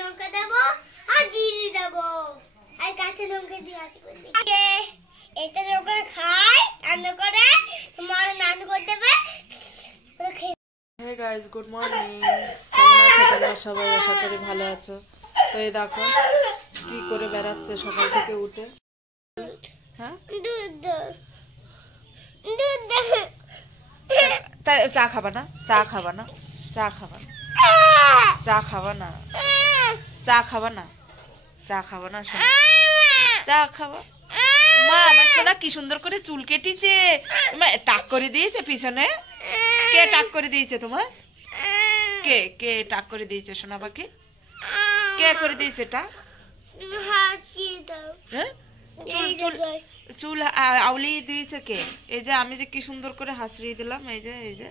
লঙ্কা দেবো আর জিরে দেবো আর কাঁচা লঙ্কা দিয়ে আছে করতে এটা যখন খায় রান্না করে তোমার রান্না করে দেবে। Hey guys, good morning. কেমন আছো তোমরা সবাই? আশা করি ভালো আছো। তো এই দেখো কি করে বেড়াচ্ছে সকাল থেকে উঠে। হ্যাঁ, তাই চা খাবা না? চা খাবা না? চা খাবা না? চা খাবা না? চা খাবা না? চা খাবা না? শোনা, চা খাবা। মা, আমার সোনা কি সুন্দর করে চুল কেটেছে। টাক করে দিয়েছে পিছনে। কে টাক করে দিয়েছে তোমার? কে কে টাক করে দিয়েছে সোনা পাখি? কে করে দিয়েছে টাক? হ্যাঁ, চুল চুল চুল আউলিয়ে দিয়েছে কে? এই যে আমি যে কি সুন্দর করে হাসিয়ে দিলাম, এই যে এই যে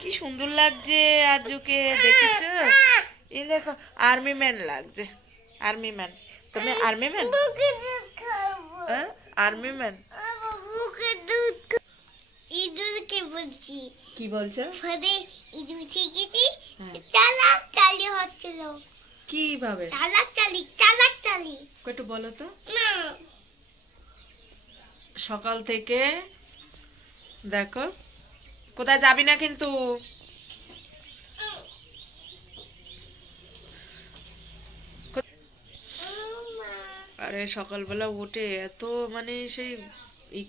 কি সুন্দর লাগছে। আরজুকে দেখেছো? এই দেখো, আর্মি ম্যান লাগছে। Army man. তুমি আর্মি ম্যান? হ্যাঁ, আর্মি ম্যান। কি বলছো? কিভাবে? একটু বলো তো। সকাল থেকে দেখো, কোথায় যাবি না কিন্তু। আরে সকালবেলা উঠে এত মানে সেই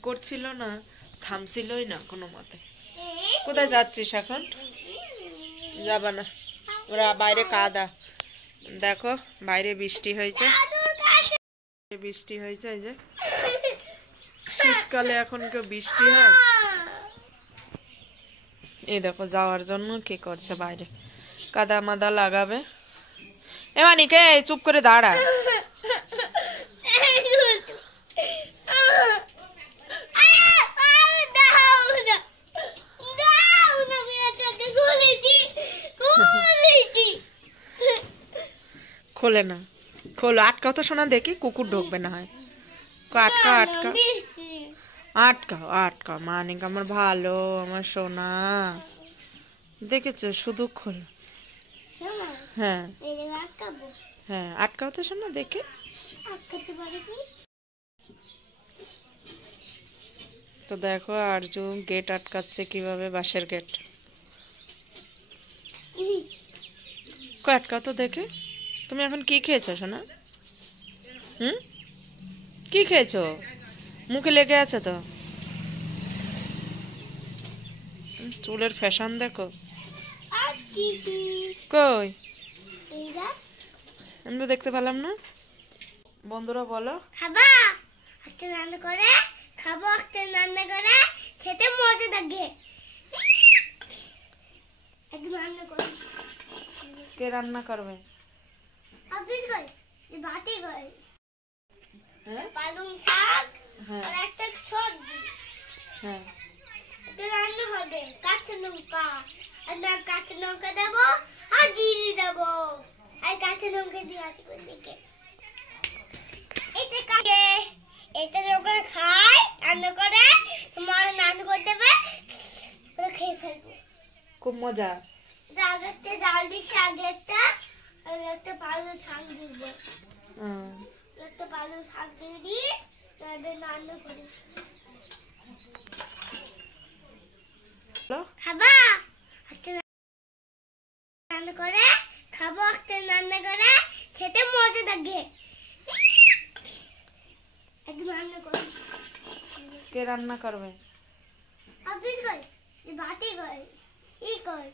করছিল না, থামছিলই না কোনো মতে। কোথায় যাচ্ছিস এখন? যাবা না? ওরা বাইরে কাদা। দেখো বাইরে বৃষ্টি হয়েছে, বৃষ্টি হয়েছে। এই যে শীতকালে এখন কেউ বৃষ্টি হয়? এই দেখো যাওয়ার জন্য কি করছে বাইরে, কাদা মাদা লাগাবে। এমানিকে চুপ করে দাঁড়া। খোলে না, খোলো। আটকাও তো শোনা, দেখি কুকুর ঢুকবে না হয়। আটকাও আটকাও আটকাও আটকাও। মানিক আমার ভালো, আমার সোনা। দেখেছো, শুধু খোল। হ্যাঁ হ্যাঁ, আটকাও তো শোনা, দেখে। তো দেখো আরজু গেট আটকাচ্ছে কিভাবে, বাঁশের গেট। আটকাও তো দেখে। তুমি এখন কি খেয়েছো সোনা? হুম, কি খেয়েছো? মুখে লেগে আছে তো। চুলের ফ্যাশন দেখো। কই, আমি তো দেখতে পেলাম না। বন্ধুরা বলো, খাবা একটা রান্না করে খাবো, একটা রান্না করে খেতে মজা লাগে। একদম রান্না করে। কে রান্না করবে? আপনি কই যে ভাতই কই। হ্যাঁ, পালং শাক হ্যাঁ আর একটা সবজি। হ্যাঁ, এটা রান্না হবে। কাঁচা লঙ্কা আর না, কাঁচা লঙ্কা দেবো আর জিরে দেবো আর কাঁচা লঙ্কা দিয়ে আছে কোনদিকে। এটা যখন খায় রান্না করে তোমার রান্না করে দেবে, খেয়ে ফেলবো। খুব মজা। আগেরটা জাল দিচ্ছি, আগেরটা একটা পালং শাক দিব। একটা পালং শাক দিয়ে দিই, রান্না করি। খাবা একটা রান্না করে খাবো, একটা রান্না করে খেতে মজা লাগে। একদম রান্না করি। কে রান্না করবে? আপনি কই যে ভাতই কই ই কই।